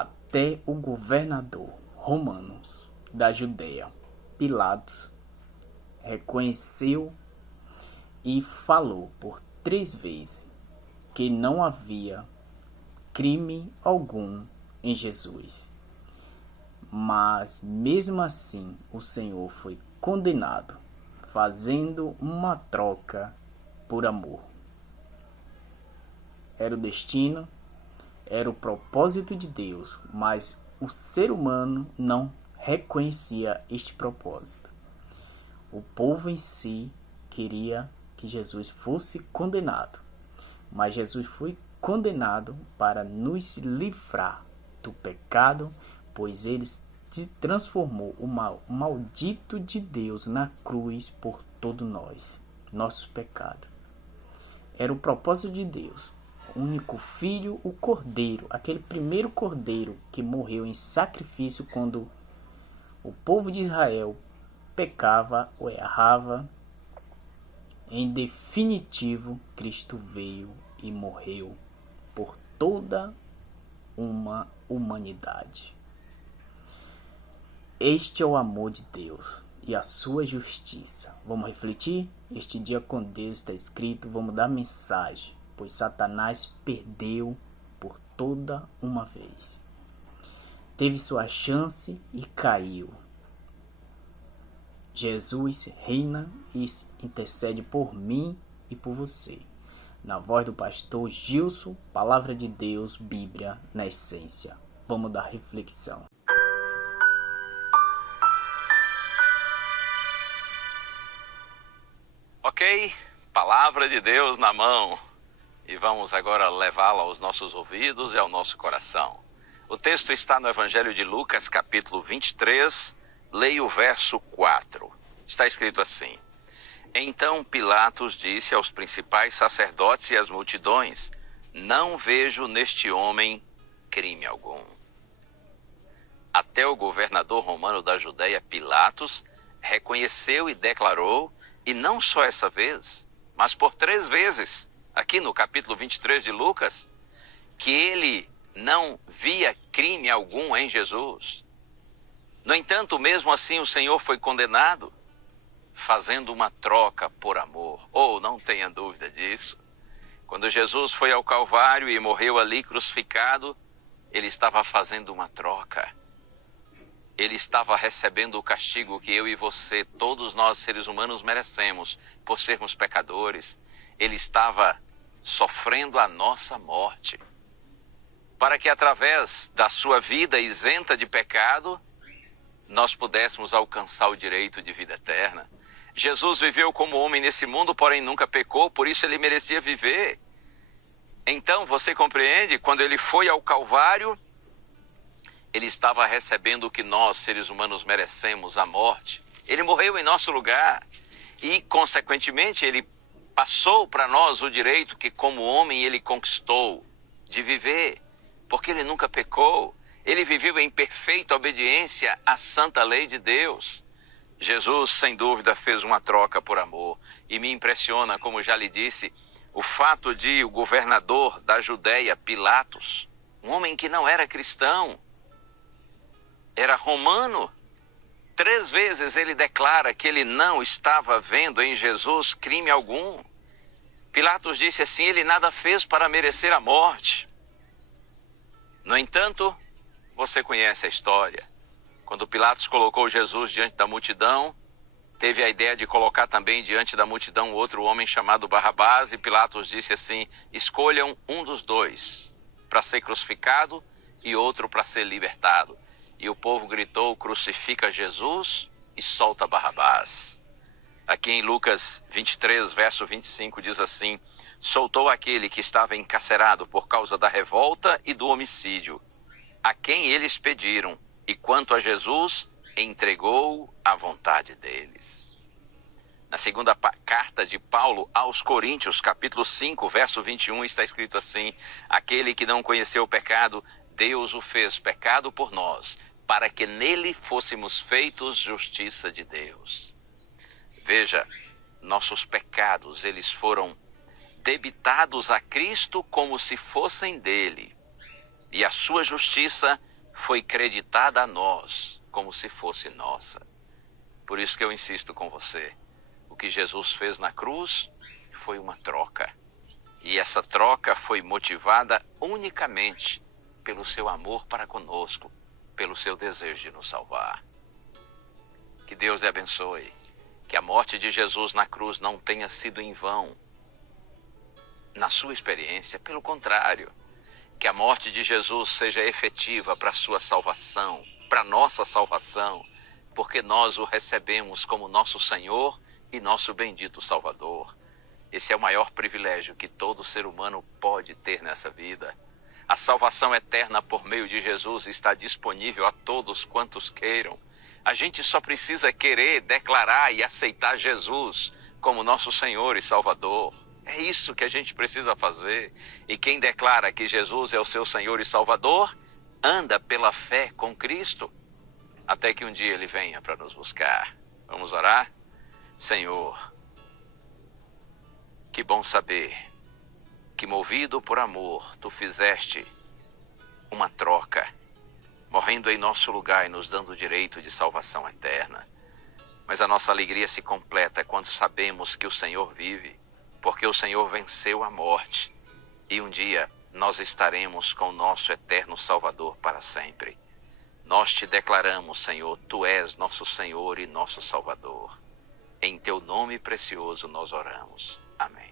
até o governador romano da Judéia, Pilatos, reconheceu e falou por 3 vezes que não havia crime algum em Jesus. Mas mesmo assim o Senhor foi condenado, fazendo uma troca por amor. Era o destino, era o propósito de Deus, mas o ser humano não reconhecia este propósito. O povo em si queria que Jesus fosse condenado, mas Jesus foi condenado para nos livrar do pecado, pois ele se transformou o maldito de Deus na cruz por todos nós, nossos pecados. Era o propósito de Deus, o único filho, o cordeiro, aquele primeiro cordeiro que morreu em sacrifício quando o povo de Israel pecava ou errava. Em definitivo, Cristo veio e morreu por toda uma humanidade. Este é o amor de Deus e a sua justiça. Vamos refletir? Este dia com Deus está escrito, vamos dar mensagem, pois Satanás perdeu por toda uma vez. Teve sua chance e caiu. Jesus reina e intercede por mim e por você. Na voz do pastor Gilson, Palavra de Deus, Bíblia na essência. Vamos dar reflexão. Ok, Palavra de Deus na mão. E vamos agora levá-la aos nossos ouvidos e ao nosso coração. O texto está no Evangelho de Lucas, capítulo 23, leia o verso 4. Está escrito assim: Então Pilatos disse aos principais sacerdotes e às multidões: Não vejo neste homem crime algum. Até o governador romano da Judéia, Pilatos, reconheceu e declarou, e não só essa vez, mas por 3 vezes, aqui no capítulo 23 de Lucas, que ele não via crime algum em Jesus. No entanto, mesmo assim, o Senhor foi condenado, fazendo uma troca por amor. Não tenha dúvida disso. Quando Jesus foi ao Calvário e morreu ali crucificado, ele estava fazendo uma troca. Ele estava recebendo o castigo que eu e você, todos nós seres humanos, merecemos por sermos pecadores. Ele estava sofrendo a nossa morte, para que através da sua vida isenta de pecado, nós pudéssemos alcançar o direito de vida eterna. Jesus viveu como homem nesse mundo, porém nunca pecou, por isso ele merecia viver. Então, você compreende? Quando ele foi ao Calvário, ele estava recebendo o que nós, seres humanos, merecemos, a morte. Ele morreu em nosso lugar e, consequentemente, ele passou para nós o direito que, como homem, ele conquistou de viver, porque ele nunca pecou. Ele viveu em perfeita obediência à santa lei de Deus. Jesus, sem dúvida, fez uma troca por amor. E me impressiona, como já lhe disse, o fato de o governador da Judéia, Pilatos, um homem que não era cristão, era romano, 3 vezes ele declara que ele não estava vendo em Jesus crime algum. Pilatos disse assim: ele nada fez para merecer a morte. No entanto, você conhece a história. Quando Pilatos colocou Jesus diante da multidão, teve a ideia de colocar também diante da multidão outro homem chamado Barrabás, e Pilatos disse assim: escolham um dos 2 para ser crucificado e outro para ser libertado. E o povo gritou: crucifica Jesus e solta Barrabás. Aqui em Lucas 23, verso 25, diz assim: soltou aquele que estava encarcerado por causa da revolta e do homicídio, a quem eles pediram, e quanto a Jesus, entregou à vontade deles. Na segunda carta de Paulo aos Coríntios, capítulo 5, verso 21, está escrito assim: aquele que não conheceu o pecado, Deus o fez pecado por nós, para que nele fôssemos feitos justiça de Deus. Veja, nossos pecados, eles foram debitados a Cristo como se fossem dele. e a sua justiça foi creditada a nós como se fosse nossa. Por isso que eu insisto com você. O que Jesus fez na cruz foi uma troca. E essa troca foi motivada unicamente pelo seu amor para conosco, pelo seu desejo de nos salvar. Que Deus lhe abençoe. Que a morte de Jesus na cruz não tenha sido em vão. Na sua experiência, pelo contrário. Que a morte de Jesus seja efetiva para a sua salvação, para a nossa salvação, porque nós o recebemos como nosso Senhor e nosso bendito Salvador. Esse é o maior privilégio que todo ser humano pode ter nessa vida. A salvação eterna por meio de Jesus está disponível a todos quantos queiram. A gente só precisa querer, declarar e aceitar Jesus como nosso Senhor e Salvador. É isso que a gente precisa fazer. E quem declara que Jesus é o seu Senhor e Salvador, anda pela fé com Cristo, até que um dia Ele venha para nos buscar. Vamos orar? Senhor, que bom saber que, movido por amor, Tu fizeste uma troca, morrendo em nosso lugar e nos dando o direito de salvação eterna. Mas a nossa alegria se completa quando sabemos que o Senhor vive, porque o Senhor venceu a morte e um dia nós estaremos com o nosso eterno Salvador para sempre. Nós Te declaramos, Senhor, Tu és nosso Senhor e nosso Salvador. Em Teu nome precioso nós oramos. Amém.